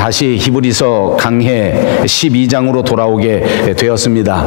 다시 히브리서 강해 12장으로 돌아오게 되었습니다.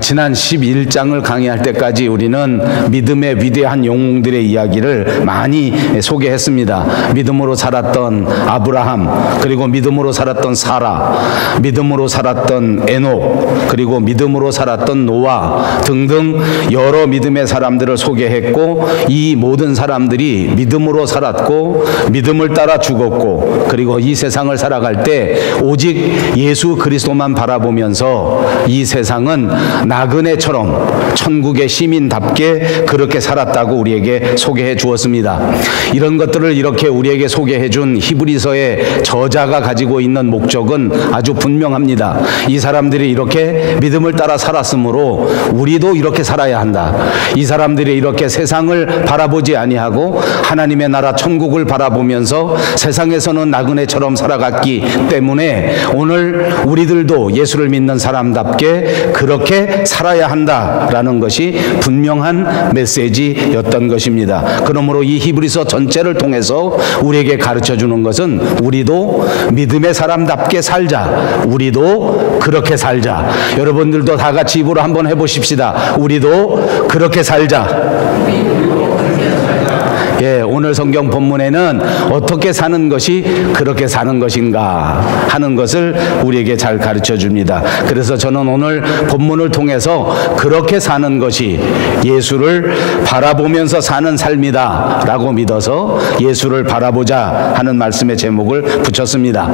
지난 11장을 강의할 때까지 우리는 믿음의 위대한 영웅들의 이야기를 많이 소개했습니다. 믿음으로 살았던 아브라함, 그리고 믿음으로 살았던 사라, 믿음으로 살았던 에녹, 그리고 믿음으로 살았던 노아 등등 여러 믿음의 사람들을 소개했고, 이 모든 사람들이 믿음으로 살았고 믿음을 따라 죽었고, 그리고 이 세상을 살아갈 때 오직 예수 그리스도만 바라보면서 이 세상은 나그네처럼 천국의 시민답게 그렇게 살았다고 우리에게 소개해 주었습니다. 이런 것들을 이렇게 우리에게 소개해 준 히브리서의 저자가 가지고 있는 목적은 아주 분명합니다. 이 사람들이 이렇게 믿음을 따라 살았으므로 우리도 이렇게 살아야 한다. 이 사람들이 이렇게 세상을 바라보지 아니하고 하나님의 나라 천국을 바라보면서 세상에서는 나그네처럼 살아갔기 때문에 오늘 우리들도 예수를 믿는 사람답게 그렇게 살아야 한다라는 것이 분명한 메시지였던 것입니다. 그러므로 이 히브리서 전체를 통해서 우리에게 가르쳐주는 것은 우리도 믿음의 사람답게 살자, 우리도 그렇게 살자. 여러분들도 다 같이 입으로 한번 해보십시다. 우리도 그렇게 살자. 예, 오늘 성경 본문에는 어떻게 사는 것이 그렇게 사는 것인가 하는 것을 우리에게 잘 가르쳐 줍니다. 그래서 저는 오늘 본문을 통해서 그렇게 사는 것이 예수를 바라보면서 사는 삶이다 라고 믿어서 예수를 바라보자 하는 말씀의 제목을 붙였습니다.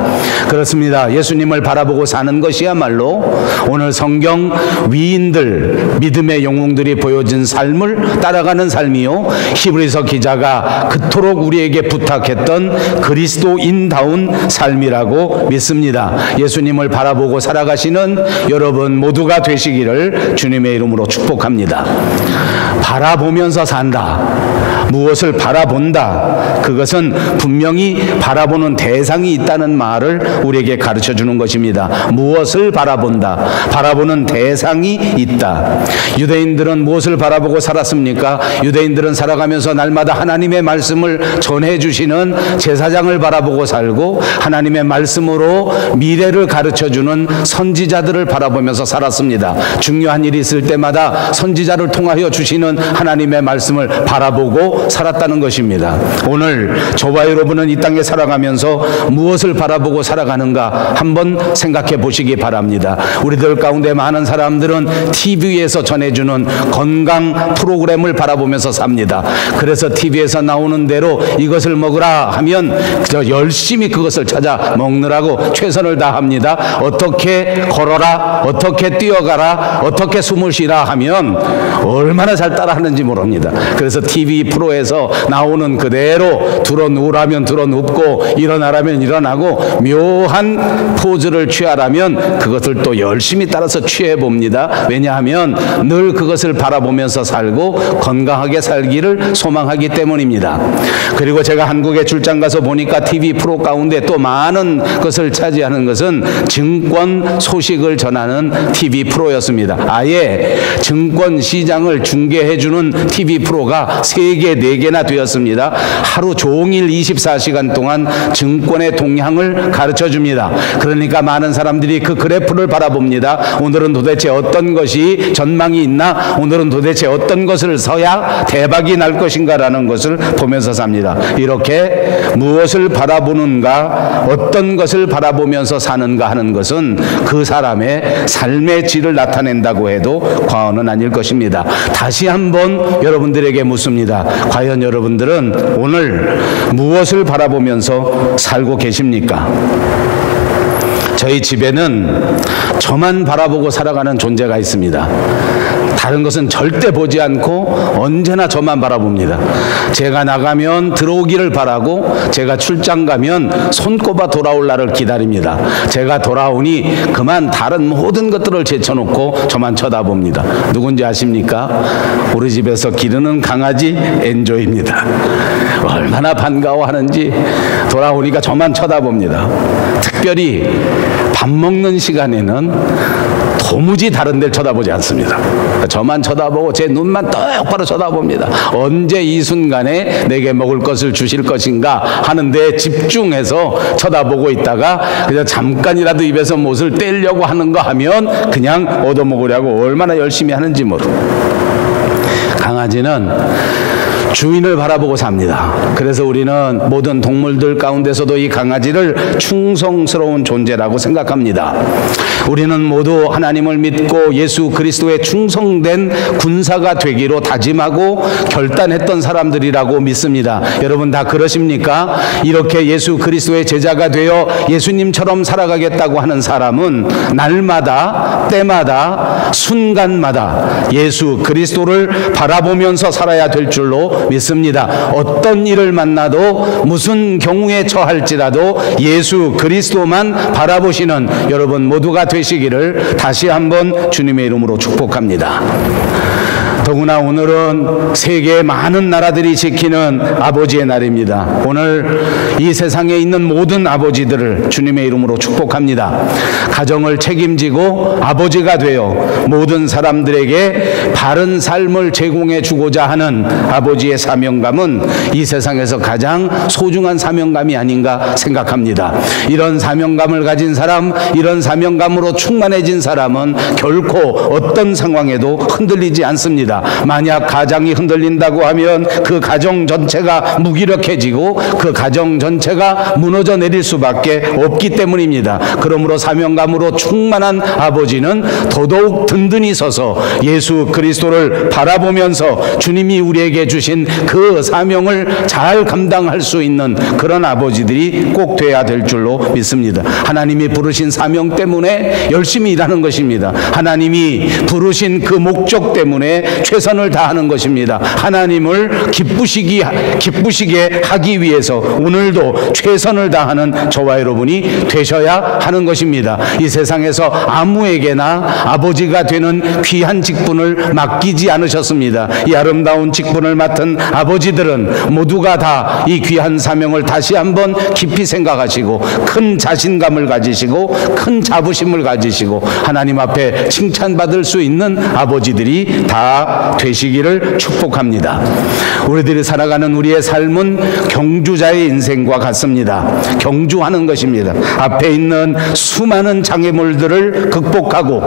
그렇습니다. 예수님을 바라보고 사는 것이야말로 오늘 성경 위인들, 믿음의 영웅들이 보여준 삶을 따라가는 삶이요, 히브리서 기자가 그토록 우리에게 부탁했던 그리스도인다운 삶이라고 믿습니다. 예수님을 바라보고 살아가시는 여러분 모두가 되시기를 주님의 이름으로 축복합니다. 바라보면서 산다. 무엇을 바라본다. 그것은 분명히 바라보는 대상이 있다는 말을 우리에게 가르쳐 주는 것입니다. 무엇을 바라본다. 바라보는 대상이 있다. 유대인들은 무엇을 바라보고 살았습니까? 유대인들은 살아가면서 날마다 하나님의 말씀을 전해 주시는 제사장을 바라보고 살고 하나님의 말씀으로 미래를 가르쳐 주는 선지자들을 바라보면서 살았습니다. 중요한 일이 있을 때마다 선지자를 통하여 주시는 하나님의 말씀을 바라보고 살았다는 것입니다. 오늘 저와 여러분은 이 땅에 살아가면서 무엇을 바라보고 살아가는가 한번 생각해 보시기 바랍니다. 우리들 가운데 많은 사람들은 TV에서 전해주는 건강 프로그램을 바라보면서 삽니다. 그래서 TV에서 나오는 대로 이것을 먹으라 하면 열심히 그것을 찾아 먹느라고 최선을 다합니다. 어떻게 걸어라, 어떻게 뛰어가라, 어떻게 숨을 쉬라 하면 얼마나 잘 따라하는지 모릅니다. 그래서 TV 프로에서 나오는 그대로 들어 누우라면 들어 눕고 일어나라면 일어나고 묘한 포즈를 취하라면 그것을 또 열심히 따라서 취해 봅니다. 왜냐하면 늘 그것을 바라보면서 살고 건강하게 살기를 소망하기 때문입니다. 그리고 제가 한국에 출장 가서 보니까 TV 프로 가운데 또 많은 것을 차지하는 것은 증권 소식을 전하는 TV 프로였습니다. 아예 증권 시장을 중계해주는 TV 프로가 3개, 4개나 되었습니다. 하루 종일 24시간 동안 증권의 동향을 가르쳐 줍니다. 그러니까 많은 사람들이 그 그래프를 바라봅니다. 오늘은 도대체 어떤 것이 전망이 있나? 오늘은 도대체 어떤 것을 서야 대박이 날 것인가? 라는 것을 보면서 삽니다. 이렇게 무엇을 바라보는가, 어떤 것을 바라보면서 사는가 하는 것은 그 사람의 삶의 질을 나타낸다고 해도 과언은 아닐 것입니다. 다시 한번 여러분들에게 묻습니다. 과연 여러분들은 오늘 무엇을 바라보면서 살고 계십니까? 저희 집에는 저만 바라보고 살아가는 존재가 있습니다. 다른 것은 절대 보지 않고 언제나 저만 바라봅니다. 제가 나가면 들어오기를 바라고 제가 출장 가면 손꼽아 돌아올 날을 기다립니다. 제가 돌아오니 그만 다른 모든 것들을 제쳐놓고 저만 쳐다봅니다. 누군지 아십니까? 우리 집에서 기르는 강아지 엔조입니다. 얼마나 반가워하는지 돌아오니까 저만 쳐다봅니다. 특별히 밥 먹는 시간에는 도무지 다른 데를 쳐다보지 않습니다. 저만 쳐다보고 제 눈만 똑바로 쳐다봅니다. 언제 이 순간에 내게 먹을 것을 주실 것인가 하는 데 집중해서 쳐다보고 있다가 그냥 잠깐이라도 입에서 못을 떼려고 하는 거 하면 그냥 얻어먹으려고 얼마나 열심히 하는지 모르고. 강아지는 주인을 바라보고 삽니다. 그래서 우리는 모든 동물들 가운데서도 이 강아지를 충성스러운 존재라고 생각합니다. 우리는 모두 하나님을 믿고 예수 그리스도의 충성된 군사가 되기로 다짐하고 결단했던 사람들이라고 믿습니다. 여러분 다 그러십니까? 이렇게 예수 그리스도의 제자가 되어 예수님처럼 살아가겠다고 하는 사람은 날마다 때마다 순간마다 예수 그리스도를 바라보면서 살아야 될 줄로 믿습니다. 어떤 일을 만나도 무슨 경우에 처할지라도 예수 그리스도만 바라보시는 여러분 모두가 되시기를 다시 한번 주님의 이름으로 축복합니다. 더구나 오늘은 세계의 많은 나라들이 지키는 아버지의 날입니다. 오늘 이 세상에 있는 모든 아버지들을 주님의 이름으로 축복합니다. 가정을 책임지고 아버지가 되어 모든 사람들에게 바른 삶을 제공해 주고자 하는 아버지의 사명감은 이 세상에서 가장 소중한 사명감이 아닌가 생각합니다. 이런 사명감을 가진 사람, 이런 사명감으로 충만해진 사람은 결코 어떤 상황에도 흔들리지 않습니다. 만약 가정이 흔들린다고 하면 그 가정 전체가 무기력해지고 그 가정 전체가 무너져 내릴 수밖에 없기 때문입니다. 그러므로 사명감으로 충만한 아버지는 더더욱 든든히 서서 예수 그리스도를 바라보면서 주님이 우리에게 주신 그 사명을 잘 감당할 수 있는 그런 아버지들이 꼭 돼야 될 줄로 믿습니다. 하나님이 부르신 사명 때문에 열심히 일하는 것입니다. 하나님이 부르신 그 목적 때문에 최선을 다하는 것입니다. 하나님을 기쁘시게 하기 위해서 오늘도 최선을 다하는 저와 여러분이 되셔야 하는 것입니다. 이 세상에서 아무에게나 아버지가 되는 귀한 직분을 맡기지 않으셨습니다. 이 아름다운 직분을 맡은 아버지들은 모두가 다 이 귀한 사명을 다시 한번 깊이 생각하시고 큰 자신감을 가지시고 큰 자부심을 가지시고 하나님 앞에 칭찬받을 수 있는 아버지들이 다 되시기를 축복합니다. 우리들이 살아가는 우리의 삶은 경주자의 인생과 같습니다. 경주하는 것입니다. 앞에 있는 수많은 장애물들을 극복하고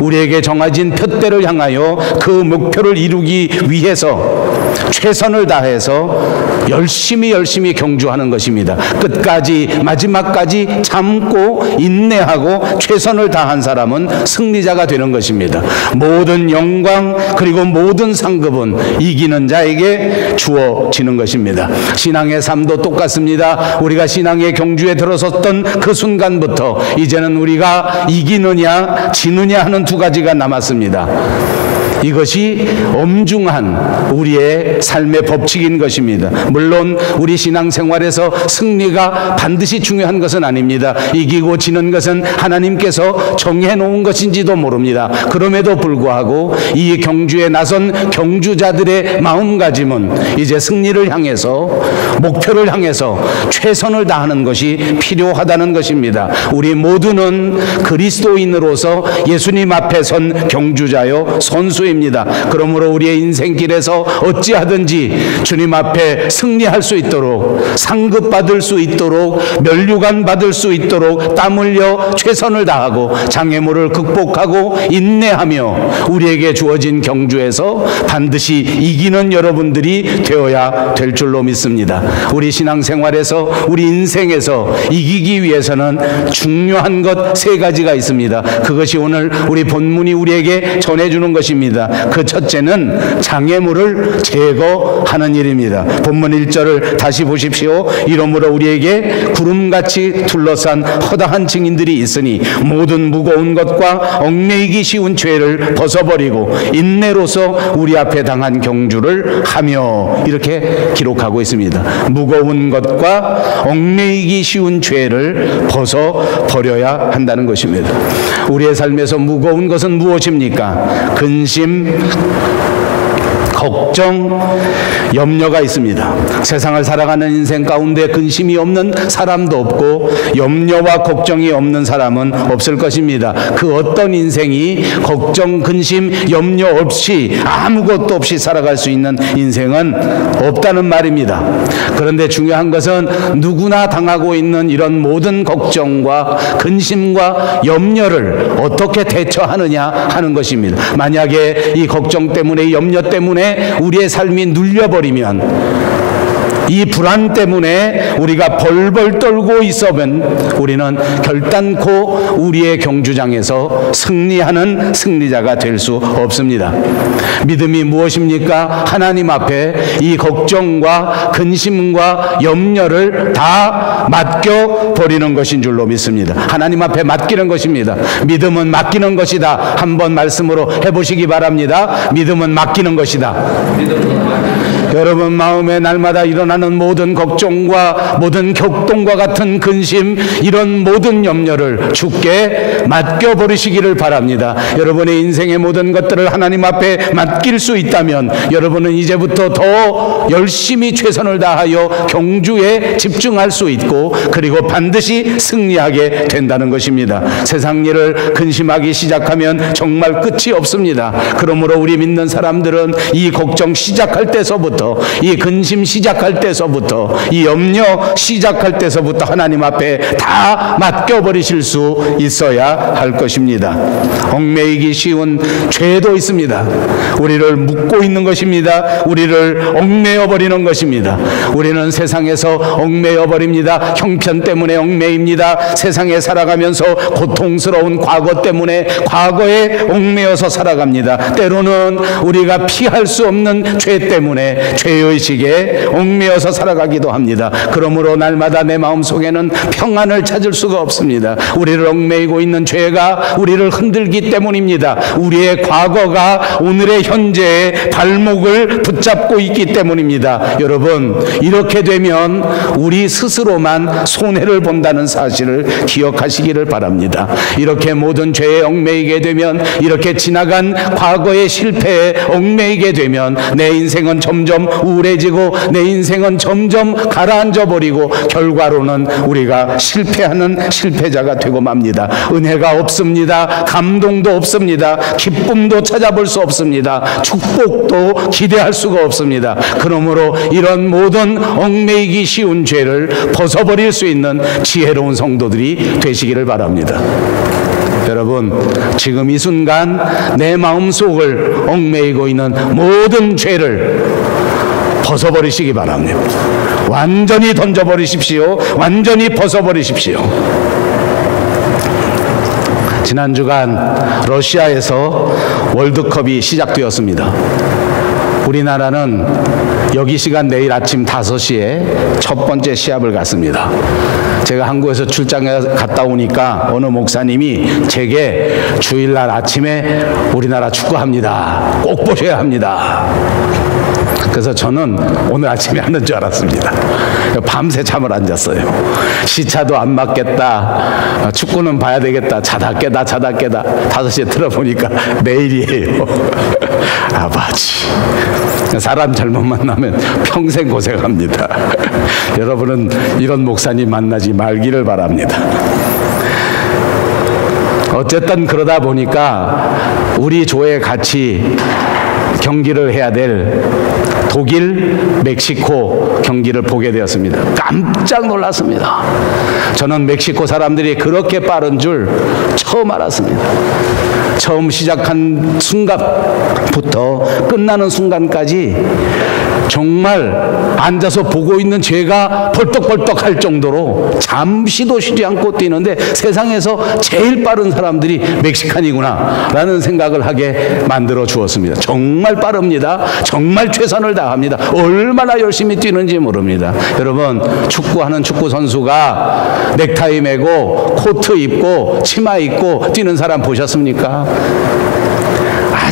우리에게 정해진 표대를 향하여 그 목표를 이루기 위해서 최선을 다해서 열심히 경주하는 것입니다. 끝까지 마지막까지 참고 인내하고 최선을 다한 사람은 승리자가 되는 것입니다. 모든 영광 그리고 모든 상급은 이기는 자에게 주어지는 것입니다. 신앙의 삶도 똑같습니다. 우리가 신앙의 경주에 들어섰던 그 순간부터 이제는 우리가 이기느냐 지느냐 하는 두 가지가 남았습니다. 이것이 엄중한 우리의 삶의 법칙인 것입니다. 물론 우리 신앙생활에서 승리가 반드시 중요한 것은 아닙니다. 이기고 지는 것은 하나님께서 정해놓은 것인지도 모릅니다. 그럼에도 불구하고 이 경주에 나선 경주자들의 마음가짐은 이제 승리를 향해서 목표를 향해서 최선을 다하는 것이 필요하다는 것입니다. 우리 모두는 그리스도인으로서 예수님 앞에 선 경주자요 선수입니다. 그러므로 우리의 인생길에서 어찌하든지 주님 앞에 승리할 수 있도록 상급 받을 수 있도록 면류관 받을 수 있도록 땀 흘려 최선을 다하고 장애물을 극복하고 인내하며 우리에게 주어진 경주에서 반드시 이기는 여러분들이 되어야 될 줄로 믿습니다. 우리 신앙생활에서 우리 인생에서 이기기 위해서는 중요한 것 세 가지가 있습니다. 그것이 오늘 우리 본문이 우리에게 전해주는 것입니다. 그 첫째는 장애물을 제거하는 일입니다. 본문 1절을 다시 보십시오. 이러므로 우리에게 구름같이 둘러싼 허다한 증인들이 있으니 모든 무거운 것과 얽매이기 쉬운 죄를 벗어버리고 인내로서 우리 앞에 당한 경주를 하며 이렇게 기록하고 있습니다. 무거운 것과 얽매이기 쉬운 죄를 벗어버려야 한다는 것입니다. 우리의 삶에서 무거운 것은 무엇입니까? 근심, 걱정, 염려가 있습니다. 세상을 살아가는 인생 가운데 근심이 없는 사람도 없고 염려와 걱정이 없는 사람은 없을 것입니다. 그 어떤 인생이 걱정, 근심, 염려 없이 아무것도 없이 살아갈 수 있는 인생은 없다는 말입니다. 그런데 중요한 것은 누구나 당하고 있는 이런 모든 걱정과 근심과 염려를 어떻게 대처하느냐 하는 것입니다. 만약에 이 걱정 때문에, 염려 때문에 우리의 삶이 눌려버리면, 이 불안 때문에 우리가 벌벌 떨고 있으면 우리는 결단코 우리의 경주장에서 승리하는 승리자가 될 수 없습니다. 믿음이 무엇입니까? 하나님 앞에 이 걱정과 근심과 염려를 다 맡겨버리는 것인 줄로 믿습니다. 하나님 앞에 맡기는 것입니다. 믿음은 맡기는 것이다. 한번 말씀으로 해보시기 바랍니다. 믿음은 맡기는 것이다. 여러분 마음에 날마다 일어나는 모든 걱정과 모든 격동과 같은 근심, 이런 모든 염려를 주께 맡겨버리시기를 바랍니다. 여러분의 인생의 모든 것들을 하나님 앞에 맡길 수 있다면 여러분은 이제부터 더 열심히 최선을 다하여 경주에 집중할 수 있고, 그리고 반드시 승리하게 된다는 것입니다. 세상 일을 근심하기 시작하면 정말 끝이 없습니다. 그러므로 우리 믿는 사람들은 이 걱정 시작할 때서부터, 이 근심 시작할 때서부터, 이 염려 시작할 때서부터 하나님 앞에 다 맡겨버리실 수 있어야 할 것입니다. 얽매이기 쉬운 죄도 있습니다. 우리를 묶고 있는 것입니다. 우리를 얽매여버리는 것입니다. 우리는 세상에서 얽매여버립니다. 형편 때문에 얽매입니다. 세상에 살아가면서 고통스러운 과거 때문에 과거에 얽매여서 살아갑니다. 때로는 우리가 피할 수 없는 죄 때문에 죄의식에 얽매여서 살아가기도 합니다. 그러므로 날마다 내 마음속에는 평안을 찾을 수가 없습니다. 우리를 얽매이고 있는 죄가 우리를 흔들기 때문입니다. 우리의 과거가 오늘의 현재의 발목을 붙잡고 있기 때문입니다. 여러분, 이렇게 되면 우리 스스로만 손해를 본다는 사실을 기억하시기를 바랍니다. 이렇게 모든 죄에 얽매이게 되면, 이렇게 지나간 과거의 실패에 얽매이게 되면 내 인생은 점점 우울해지고 내 인생은 점점 가라앉아 버리고 결과로는 우리가 실패하는 실패자가 되고 맙니다. 은혜가 없습니다. 감동도 없습니다. 기쁨도 찾아볼 수 없습니다. 축복도 기대할 수가 없습니다. 그러므로 이런 모든 얽매이기 쉬운 죄를 벗어버릴 수 있는 지혜로운 성도들이 되시기를 바랍니다. 여러분, 지금 이 순간 내 마음속을 얽매이고 있는 모든 죄를 벗어버리시기 바랍니다. 완전히 던져버리십시오. 완전히 벗어버리십시오. 지난 주간 러시아에서 월드컵이 시작되었습니다. 우리나라는 여기 시간 내일 아침 5시에 첫 번째 시합을 갔습니다. 제가 한국에서 출장에 갔다 오니까 어느 목사님이 제게 주일날 아침에 우리나라 축구합니다. 꼭 보셔야 합니다. 그래서 저는 오늘 아침에 하는 줄 알았습니다. 밤새 잠을 안 잤어요. 시차도 안 맞겠다. 축구는 봐야 되겠다. 자다 깨다 5시에 들어보니까 내일이에요. 아버지, 사람 잘못 만나면 평생 고생합니다. 여러분은 이런 목사님 만나지 말기를 바랍니다. 어쨌든 그러다 보니까 우리 조에 같이 경기를 해야 될 독일, 멕시코 경기를 보게 되었습니다. 깜짝 놀랐습니다. 저는 멕시코 사람들이 그렇게 빠른 줄 처음 알았습니다. 처음 시작한 순간부터 끝나는 순간까지 정말 앉아서 보고 있는 제가 벌떡벌떡 할 정도로 잠시도 쉬지 않고 뛰는데, 세상에서 제일 빠른 사람들이 멕시칸이구나 라는 생각을 하게 만들어 주었습니다. 정말 빠릅니다. 정말 최선을 다합니다. 얼마나 열심히 뛰는지 모릅니다. 여러분, 축구하는 축구 선수가 넥타이 매고 코트 입고 치마 입고 뛰는 사람 보셨습니까?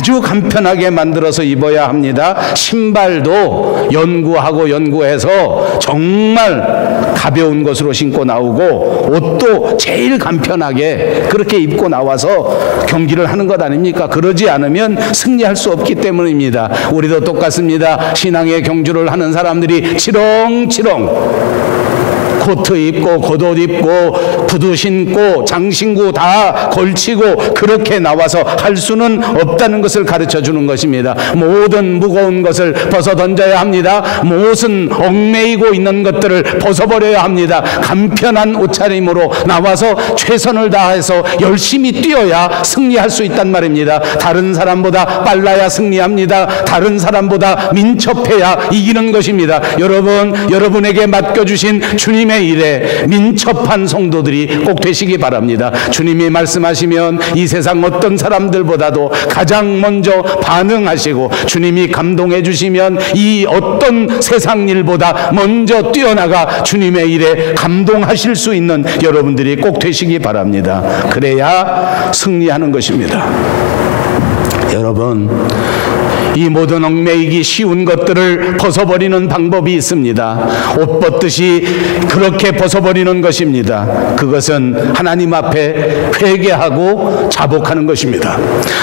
아주 간편하게 만들어서 입어야 합니다. 신발도 연구해서 정말 가벼운 것으로 신고 나오고, 옷도 제일 간편하게 그렇게 입고 나와서 경기를 하는 것 아닙니까? 그러지 않으면 승리할 수 없기 때문입니다. 우리도 똑같습니다. 신앙의 경주를 하는 사람들이 치렁치렁 코트 입고 겉옷 입고 구두 신고 장신구 다 걸치고 그렇게 나와서 할 수는 없다는 것을 가르쳐 주는 것입니다. 모든 무거운 것을 벗어 던져야 합니다. 모든 얽매이고 있는 것들을 벗어버려야 합니다. 간편한 옷차림으로 나와서 최선을 다해서 열심히 뛰어야 승리할 수 있단 말입니다. 다른 사람보다 빨라야 승리합니다. 다른 사람보다 민첩해야 이기는 것입니다. 여러분에게 맡겨주신 주님의 일에 민첩한 성도들이 꼭 되시기 바랍니다. 주님이 말씀하시면 이 세상 어떤 사람들보다도 가장 먼저 반응하시고, 주님이 감동해 주시면 이 어떤 세상 일보다 먼저 뛰어나가 주님의 일에 감동하실 수 있는 여러분들이 꼭 되시기 바랍니다. 그래야 승리하는 것입니다. 여러분, 이 모든 얽매이기 쉬운 것들을 벗어버리는 방법이 있습니다. 옷 벗듯이 그렇게 벗어버리는 것입니다. 그것은 하나님 앞에 회개하고 자복하는 것입니다.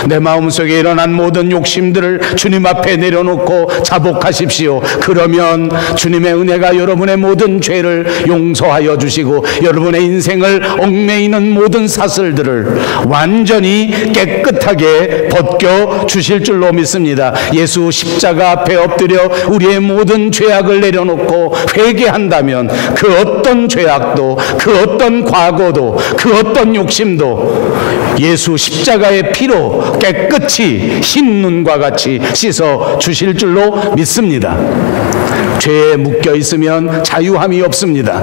내 마음속에 일어난 모든 욕심들을 주님 앞에 내려놓고 자복하십시오. 그러면 주님의 은혜가 여러분의 모든 죄를 용서하여 주시고, 여러분의 인생을 얽매이는 모든 사슬들을 완전히 깨끗하게 벗겨 주실 줄로 믿습니다. 예수 십자가 앞에 엎드려 우리의 모든 죄악을 내려놓고 회개한다면 그 어떤 죄악도, 그 어떤 과거도, 그 어떤 욕심도 예수 십자가의 피로 깨끗이 흰 눈과 같이 씻어 주실 줄로 믿습니다. 죄에 묶여 있으면 자유함이 없습니다.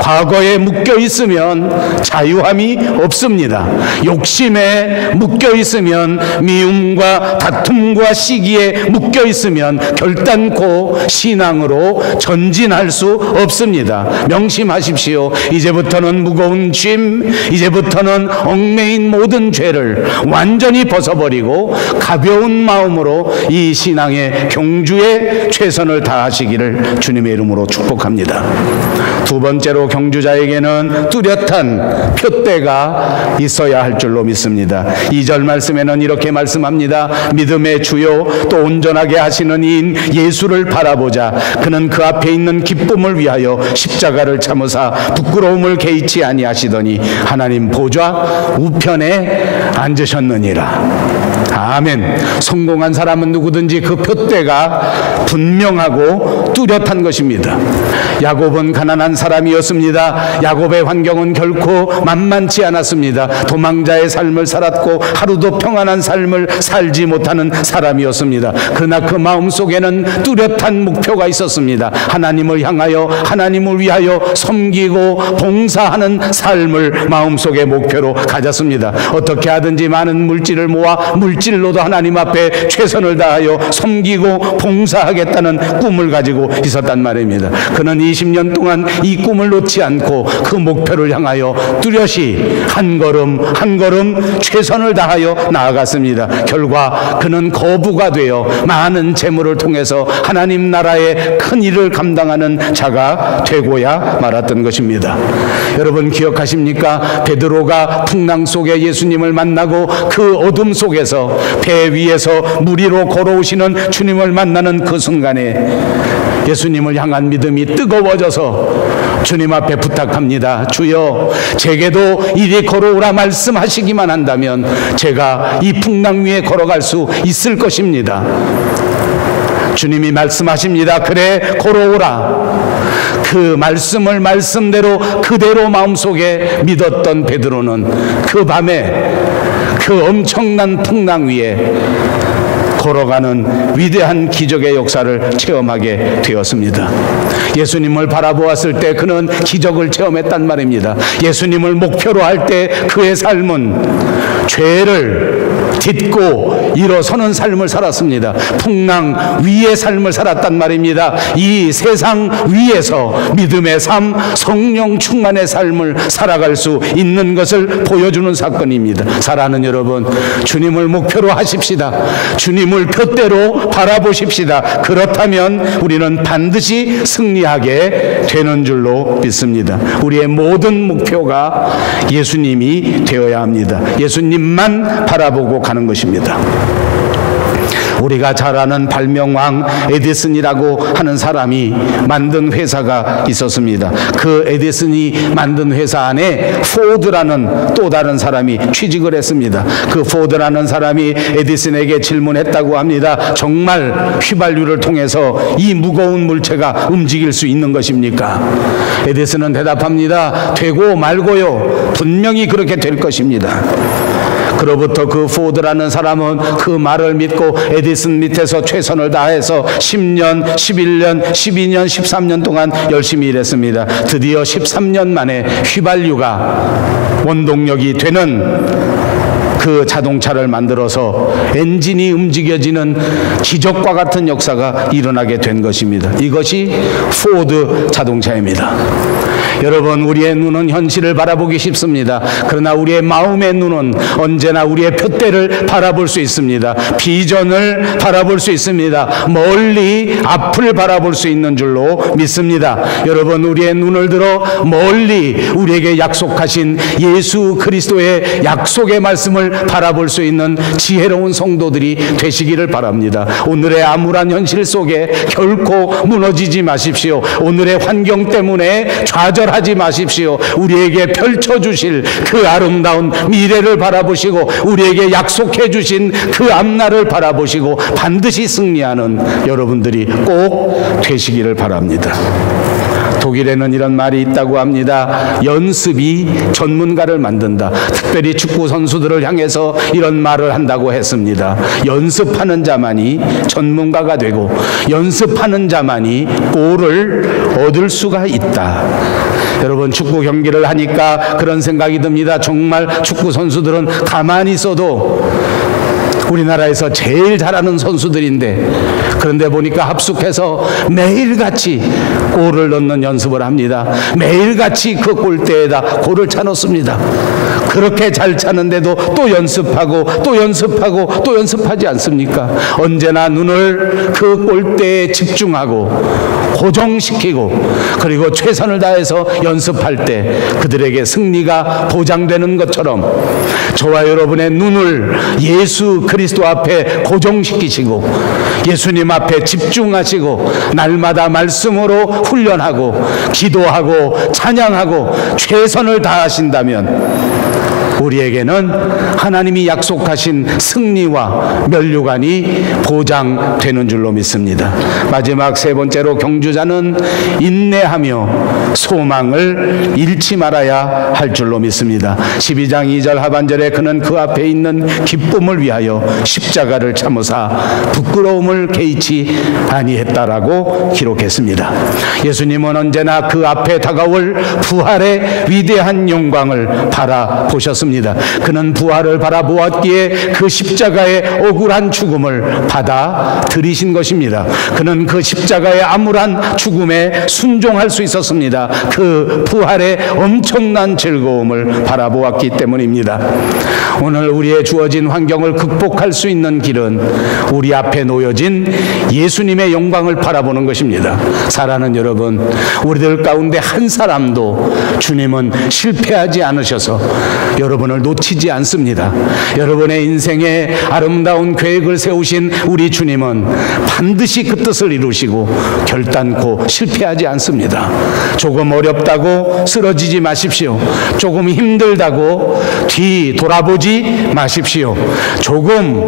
과거에 묶여 있으면 자유함이 없습니다. 욕심에 묶여 있으면, 미움과 다툼과 시기에 묶여 있으면 결단코 신앙으로 전진할 수 없습니다. 명심하십시오. 이제부터는 무거운 짐, 이제부터는 얽매인 모든 죄를 완전히 벗어버리고 가벼운 마음으로 이 신앙의 경주에 최선을 다하시기를 주님의 이름으로 축복합니다. 두 번째로, 경주자에게는 뚜렷한 표대가 있어야 할 줄로 믿습니다. 2절 말씀에는 이렇게 말씀합니다. 믿음의 주요 또 온전하게 하시는 이인 예수를 바라보자. 그는 그 앞에 있는 기쁨을 위하여 십자가를 참으사 부끄러움을 개의치 아니하시더니 하나님 보좌 우편에 앉으셨느니라. 아멘. 성공한 사람은 누구든지 그 표대가 분명하고 뚜렷한 것입니다. 야곱은 가난한 사람이었습니다. 야곱의 환경은 결코 만만치 않았습니다. 도망자의 삶을 살았고 하루도 평안한 삶을 살지 못하는 사람이었습니다. 그러나 그 마음속에는 뚜렷한 목표가 있었습니다. 하나님을 향하여, 하나님을 위하여 섬기고 봉사하는 삶을 마음속의 목표로 가졌습니다. 어떻게 하든지 많은 물질을 모아 물질로도 하나님 앞에 최선을 다하여 섬기고 봉사하겠다는 꿈을 가지고 있었단 말입니다. 그는 20년 동안 이 꿈을 놓지 않고 그 목표를 향하여 뚜렷이 한 걸음 한 걸음 최선을 다하여 나아갔습니다. 결과 그는 거부가 되어 많은 재물을 통해서 하나님 나라의 큰 일을 감당하는 자가 되고야 말았던 것입니다. 여러분 기억하십니까? 베드로가 풍랑 속에 예수님을 만나고 그 어둠 속에서 배 위에서 물 위로 걸어오시는 주님을 만나는 그 순간에 예수님을 향한 믿음이 뜨거워져서 주님 앞에 부탁합니다. 주여, 제게도 이리 걸어오라 말씀하시기만 한다면 제가 이 풍랑 위에 걸어갈 수 있을 것입니다. 주님이 말씀하십니다. 그래, 걸어오라. 그 말씀을 말씀대로 그대로 마음속에 믿었던 베드로는 그 밤에 그 엄청난 풍랑 위에 걸어가는 위대한 기적의 역사를 체험하게 되었습니다. 예수님을 바라보았을 때 그는 기적을 체험했단 말입니다. 예수님을 목표로 할 때 그의 삶은 죄를 딛고 일어서는 삶을 살았습니다. 풍랑 위의 삶을 살았단 말입니다. 이 세상 위에서 믿음의 삶, 성령 충만의 삶을 살아갈 수 있는 것을 보여주는 사건입니다. 사랑하는 여러분, 주님을 목표로 하십시다. 주님을 표대로 바라보십시다. 그렇다면 우리는 반드시 승리하게 되는 줄로 믿습니다. 우리의 모든 목표가 예수님이 되어야 합니다. 예수님만 바라보고 가는 것입니다. 우리가 잘 아는 발명왕 에디슨이라고 하는 사람이 만든 회사가 있었습니다. 그 에디슨이 만든 회사 안에 포드라는 또 다른 사람이 취직을 했습니다. 그 포드라는 사람이 에디슨에게 질문했다고 합니다. 정말 휘발유를 통해서 이 무거운 물체가 움직일 수 있는 것입니까? 에디슨은 대답합니다. 되고 말고요. 분명히 그렇게 될 것입니다. 그로부터 그 포드라는 사람은 그 말을 믿고 에디슨 밑에서 최선을 다해서 10년, 11년, 12년, 13년 동안 열심히 일했습니다. 드디어 13년 만에 휘발유가 원동력이 되는 그 자동차를 만들어서 엔진이 움직여지는 기적과 같은 역사가 일어나게 된 것입니다. 이것이 포드 자동차입니다. 여러분, 우리의 눈은 현실을 바라보기 쉽습니다. 그러나 우리의 마음의 눈은 언제나 우리의 표대를 바라볼 수 있습니다. 비전을 바라볼 수 있습니다. 멀리 앞을 바라볼 수 있는 줄로 믿습니다. 여러분, 우리의 눈을 들어 멀리 우리에게 약속하신 예수 그리스도의 약속의 말씀을 바라볼 수 있는 지혜로운 성도들이 되시기를 바랍니다. 오늘의 암울한 현실 속에 결코 무너지지 마십시오. 오늘의 환경 때문에 좌절하지 마십시오. 우리에게 펼쳐주실 그 아름다운 미래를 바라보시고 우리에게 약속해 주신 그 앞날을 바라보시고 반드시 승리하는 여러분들이 꼭 되시기를 바랍니다. 독일에는 이런 말이 있다고 합니다. 연습이 전문가를 만든다. 특별히 축구 선수들을 향해서 이런 말을 한다고 했습니다. 연습하는 자만이 전문가가 되고 연습하는 자만이 골을 얻을 수가 있다. 여러분, 축구 경기를 하니까 그런 생각이 듭니다. 정말 축구 선수들은 가만히 있어도 우리나라에서 제일 잘하는 선수들인데, 그런데 보니까 합숙해서 매일같이 골을 넣는 연습을 합니다. 매일같이 그 골대에다 골을 차놓습니다. 그렇게 잘 차는데도 또 연습하고 또 연습하고 또 연습하지 않습니까? 언제나 눈을 그 골대에 집중하고 고정시키고 그리고 최선을 다해서 연습할 때 그들에게 승리가 보장되는 것처럼 저와 여러분의 눈을 예수 그리스도 앞에 고정시키시고 예수님 앞에 집중하시고 날마다 말씀으로 훈련하고 기도하고 찬양하고 최선을 다하신다면 우리에게는 하나님이 약속하신 승리와 면류관이 보장되는 줄로 믿습니다. 마지막 세 번째로 경주자는 인내하며 소망을 잃지 말아야 할 줄로 믿습니다. 12장 2절 하반절에 그는 그 앞에 있는 기쁨을 위하여 십자가를 참으사 부끄러움을 개의치 아니했다라고 기록했습니다. 예수님은 언제나 그 앞에 다가올 부활의 위대한 영광을 바라보셨습니다. 그는 부활을 바라보았기에 그 십자가의 억울한 죽음을 받아들이신 것입니다. 그는 그 십자가의 암울한 죽음에 순종할 수 있었습니다. 그 부활의 엄청난 즐거움을 바라보았기 때문입니다. 오늘 우리의 주어진 환경을 극복할 수 있는 길은 우리 앞에 놓여진 예수님의 영광을 바라보는 것입니다. 사랑하는 여러분, 우리들 가운데 한 사람도 주님은 실패하지 않으셔서 여러분을 놓치지 않습니다. 여러분의 인생에 아름다운 계획을 세우신 우리 주님은 반드시 그 뜻을 이루시고 결단코 실패하지 않습니다. 조금 어렵다고 쓰러지지 마십시오. 조금 힘들다고 뒤 돌아보지 마십시오. 조금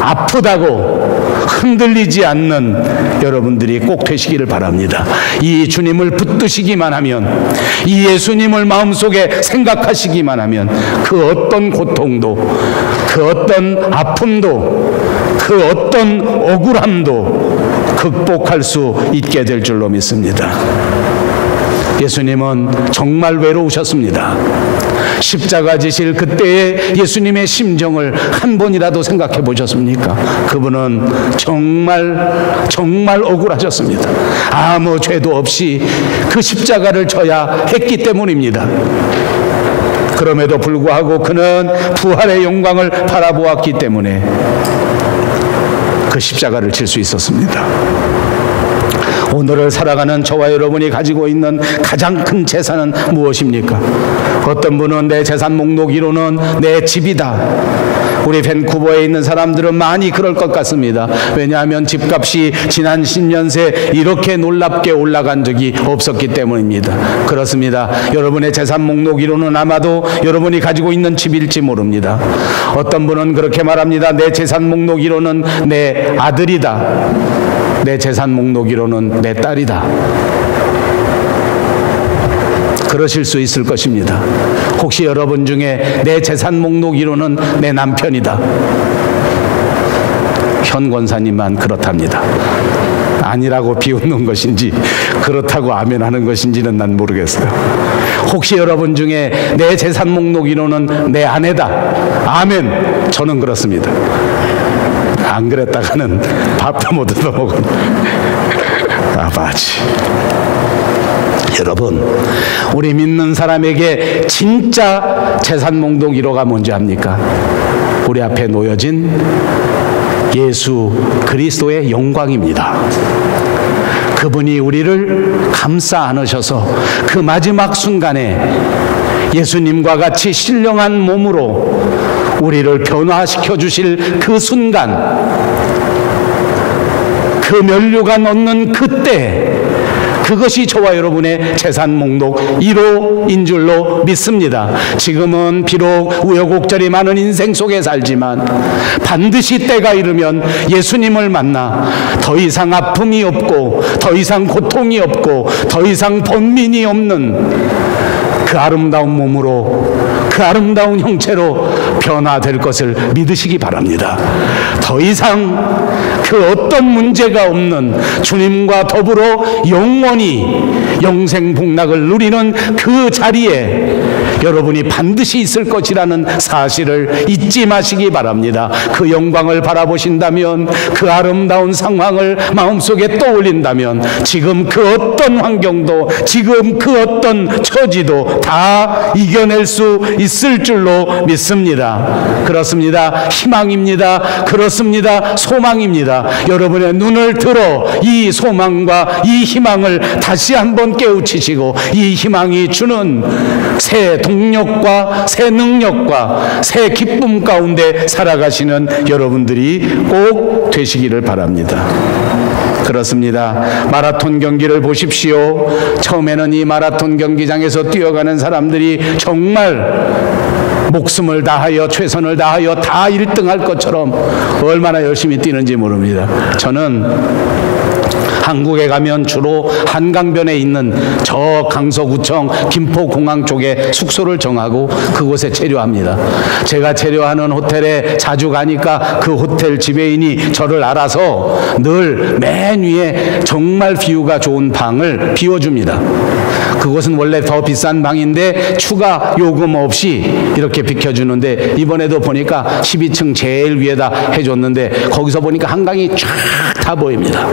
아프다고 흔들리지 않는 여러분들이 꼭 되시기를 바랍니다. 이 주님을 붙드시기만 하면, 이 예수님을 마음속에 생각하시기만 하면 그 어떤 고통도, 그 어떤 아픔도, 그 어떤 억울함도 극복할 수 있게 될 줄로 믿습니다. 예수님은 정말 외로우셨습니다. 십자가 지실 그때의 예수님의 심정을 한 번이라도 생각해 보셨습니까? 그분은 정말 억울하셨습니다. 아무 죄도 없이 그 십자가를 져야 했기 때문입니다. 그럼에도 불구하고 그는 부활의 영광을 바라보았기 때문에 그 십자가를 질 수 있었습니다. 오늘을 살아가는 저와 여러분이 가지고 있는 가장 큰 재산은 무엇입니까? 어떤 분은 내 재산 목록 1호는 내 집이다. 우리 밴쿠버에 있는 사람들은 많이 그럴 것 같습니다. 왜냐하면 집값이 지난 10년 새 이렇게 놀랍게 올라간 적이 없었기 때문입니다. 그렇습니다. 여러분의 재산 목록 1호는 아마도 여러분이 가지고 있는 집일지 모릅니다. 어떤 분은 그렇게 말합니다. 내 재산 목록 1호는 내 아들이다. 내 재산 목록 1호는 내 딸이다. 그러실 수 있을 것입니다. 혹시 여러분 중에 내 재산 목록 1호는 내 남편이다. 현 권사님만 그렇답니다. 아니라고 비웃는 것인지 그렇다고 아멘하는 것인지는 난 모르겠어요. 혹시 여러분 중에 내 재산 목록 1호는 내 아내다. 아멘. 저는 그렇습니다. 안 그랬다가는 밥도 못 얻어먹은 아버지. 여러분, 우리 믿는 사람에게 진짜 재산 목록 1호가 뭔지 압니까? 우리 앞에 놓여진 예수 그리스도의 영광입니다. 그분이 우리를 감싸 안으셔서 그 마지막 순간에 예수님과 같이 신령한 몸으로 우리를 변화시켜 주실 그 순간, 그 면류가 넣는 그때, 그것이 저와 여러분의 재산 목록 1호인 줄로 믿습니다. 지금은 비록 우여곡절이 많은 인생 속에 살지만 반드시 때가 이르면 예수님을 만나 더 이상 아픔이 없고 더 이상 고통이 없고 더 이상 번민이 없는 그 아름다운 몸으로, 그 아름다운 형체로 변화될 것을 믿으시기 바랍니다. 더 이상 그 어떤 문제가 없는 주님과 더불어 영원히 영생복락을 누리는 그 자리에 여러분이 반드시 있을 것이라는 사실을 잊지 마시기 바랍니다. 그 영광을 바라보신다면, 그 아름다운 상황을 마음속에 떠올린다면 지금 그 어떤 환경도, 지금 그 어떤 처지도 다 이겨낼 수 있을 줄로 믿습니다. 그렇습니다. 희망입니다. 그렇습니다. 소망입니다. 여러분의 눈을 들어 이 소망과 이 희망을 다시 한번 깨우치시고 이 희망이 주는 새 동력과 새 능력과 새 기쁨 가운데 살아가시는 여러분들이 꼭 되시기를 바랍니다. 그렇습니다. 마라톤 경기를 보십시오. 처음에는 이 마라톤 경기장에서 뛰어가는 사람들이 정말 목숨을 다하여 최선을 다하여 다 1등할 것처럼 얼마나 열심히 뛰는지 모릅니다. 저는 한국에 가면 주로 한강변에 있는 저 강서구청 김포공항 쪽에 숙소를 정하고 그곳에 체류합니다. 제가 체류하는 호텔에 자주 가니까 그 호텔 지배인이 저를 알아서 늘 맨 위에 정말 뷰가 좋은 방을 비워줍니다. 그곳은 원래 더 비싼 방인데 추가 요금 없이 이렇게 비켜주는데 이번에도 보니까 12층 제일 위에다 해줬는데 거기서 보니까 한강이 쫙 다 보입니다.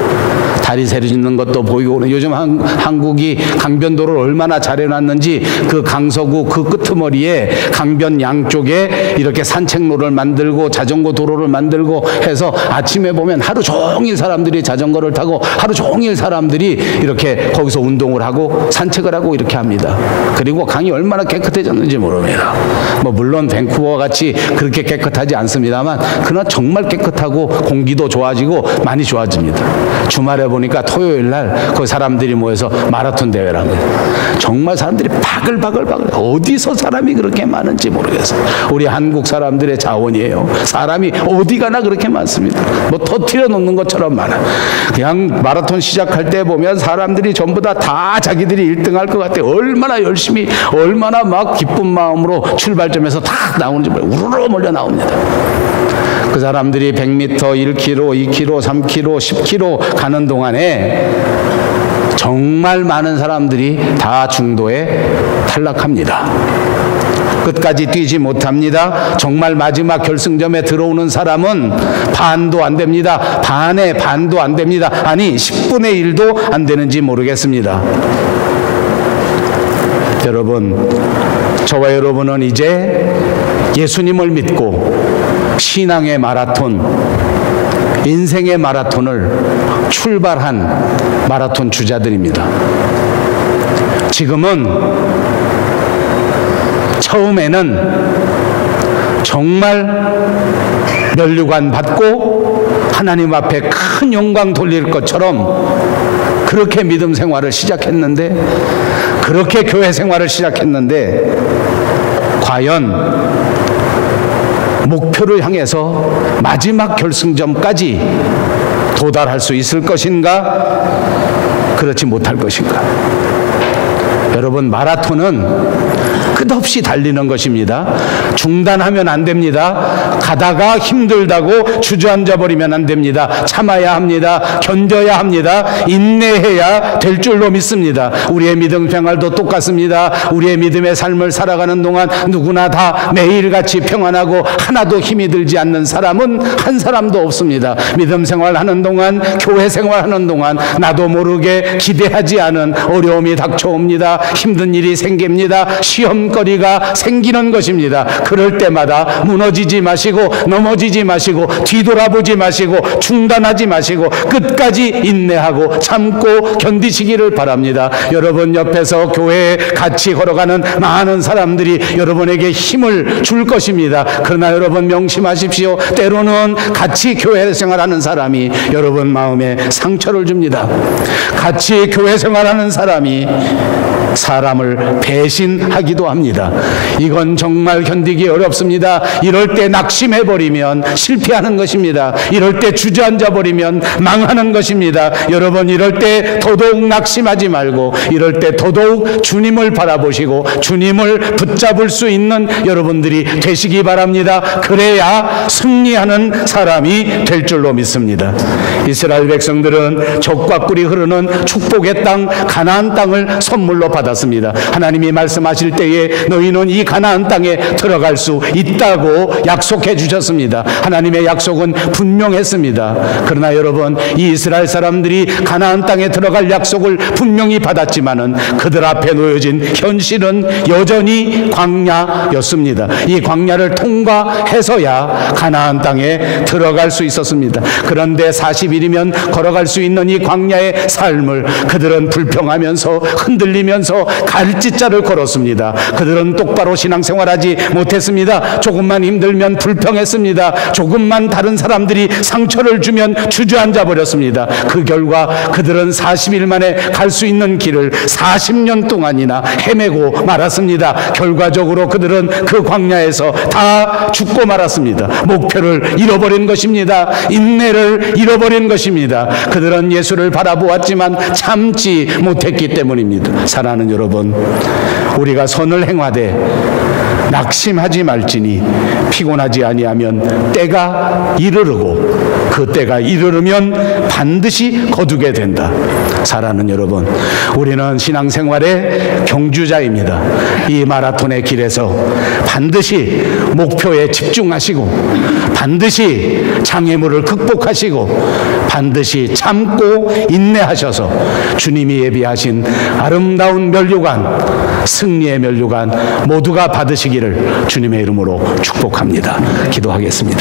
다리 세워지는 것도 보이고, 요즘 한국이 강변도로를 얼마나 잘 해놨는지 그 강서구 그 끄트머리에 강변 양쪽에 이렇게 산책로를 만들고 자전거 도로를 만들고 해서 아침에 보면 하루 종일 사람들이 자전거를 타고 하루 종일 사람들이 이렇게 거기서 운동을 하고 산책을 하고 이렇게 합니다. 그리고 강이 얼마나 깨끗해졌는지 모릅니다. 뭐 물론 밴쿠버 같이 그렇게 깨끗하지 않습니다만 그러나 정말 깨끗하고 공기도 좋아지고 많이 좋아집니다. 주말에 보니까 토요일 날 그 사람들이 모여서 마라톤 대회를 합니다. 정말 사람들이 바글바글 어디서 사람이 그렇게 많은지 모르겠어요. 우리 한국 사람들의 자원이에요. 사람이 어디 가나 그렇게 많습니다. 뭐 터뜨려 놓는 것처럼 많아. 그냥 마라톤 시작할 때 보면 사람들이 전부 다 자기들이 1등할 것 같아. 얼마나 열심히, 얼마나 막 기쁜 마음으로 출발점에서 다 나오는지 우르르 몰려 나옵니다. 그 사람들이 100m, 1km, 2km, 3km, 10km 가는 동안에 정말 많은 사람들이 다 중도에 탈락합니다. 끝까지 뛰지 못합니다. 정말 마지막 결승점에 들어오는 사람은 반도 안 됩니다. 반의 반도 안 됩니다. 아니 10분의 1도 안 되는지 모르겠습니다. 여러분, 저와 여러분은 이제 예수님을 믿고 신앙의 마라톤, 인생의 마라톤을 출발한 마라톤 주자들입니다. 지금은 처음에는 정말 면류관 받고 하나님 앞에 큰 영광 돌릴 것처럼 그렇게 믿음 생활을 시작했는데, 그렇게 교회 생활을 시작했는데, 과연 목표를 향해서 마지막 결승점까지 도달할 수 있을 것인가, 그렇지 못할 것인가. 여러분, 마라톤은 끝없이 달리는 것입니다. 중단하면 안 됩니다. 가다가 힘들다고 주저앉아 버리면 안 됩니다. 참아야 합니다. 견뎌야 합니다. 인내해야 될 줄로 믿습니다. 우리의 믿음 생활도 똑같습니다. 우리의 믿음의 삶을 살아가는 동안 누구나 다 매일같이 평안하고 하나도 힘이 들지 않는 사람은 한 사람도 없습니다. 믿음 생활하는 동안, 교회 생활하는 동안 나도 모르게 기대하지 않은 어려움이 닥쳐옵니다. 힘든 일이 생깁니다. 시험거리가 생기는 것입니다. 그럴 때마다 무너지지 마시고 넘어지지 마시고 뒤돌아보지 마시고 중단하지 마시고 끝까지 인내하고 참고 견디시기를 바랍니다. 여러분 옆에서 교회에 같이 걸어가는 많은 사람들이 여러분에게 힘을 줄 것입니다. 그러나 여러분 명심하십시오. 때로는 같이 교회 생활하는 사람이 여러분 마음에 상처를 줍니다. 같이 교회 생활하는 사람이 사람을 배신하기도 합니다. 이건 정말 견디기 어렵습니다. 이럴 때 낙심해버리면 실패하는 것입니다. 이럴 때 주저앉아 버리면 망하는 것입니다. 여러분, 이럴 때 더더욱 낙심하지 말고, 이럴 때 더더욱 주님을 바라보시고 주님을 붙잡을 수 있는 여러분들이 되시기 바랍니다. 그래야 승리하는 사람이 될 줄로 믿습니다. 이스라엘 백성들은 적과 꿀이 흐르는 축복의 땅, 가나안 땅을 선물로 받았습니다. 하나님이 말씀하실 때에 너희는 이 가나안 땅에 들어갈 수 있다고 약속해 주셨습니다. 하나님의 약속은 분명했습니다. 그러나 여러분, 이 이스라엘 사람들이 가나안 땅에 들어갈 약속을 분명히 받았지만은 그들 앞에 놓여진 현실은 여전히 광야였습니다. 이 광야를 통과해서야 가나안 땅에 들어갈 수 있었습니다. 그런데 40일이면 걸어갈 수 있는 이 광야의 삶을 그들은 불평하면서 흔들리면서 갈짓자를 걸었습니다. 그들은 똑바로 신앙생활하지 못했습니다. 조금만 힘들면 불평했습니다. 조금만 다른 사람들이 상처를 주면 주저앉아 버렸습니다. 그 결과 그들은 40일 만에 갈 수 있는 길을 40년 동안이나 헤매고 말았습니다. 결과적으로 그들은 그 광야에서 다 죽고 말았습니다. 목표를 잃어버린 것입니다. 인내를 잃어버린 것입니다. 그들은 예수를 바라보았지만 참지 못했기 때문입니다. 사랑하는 여러분, 우리가 선을 행하되 낙심하지 말지니 피곤하지 아니하면 때가 이르르고 그 때가 이르르면 반드시 거두게 된다. 사랑하는 여러분, 우리는 신앙생활의 경주자입니다. 이 마라톤의 길에서 반드시 목표에 집중하시고 반드시 장애물을 극복하시고 반드시 참고 인내하셔서 주님이 예비하신 아름다운 면류관, 승리의 면류관 모두가 받으시기를 주님의 이름으로 축복합니다. 기도하겠습니다.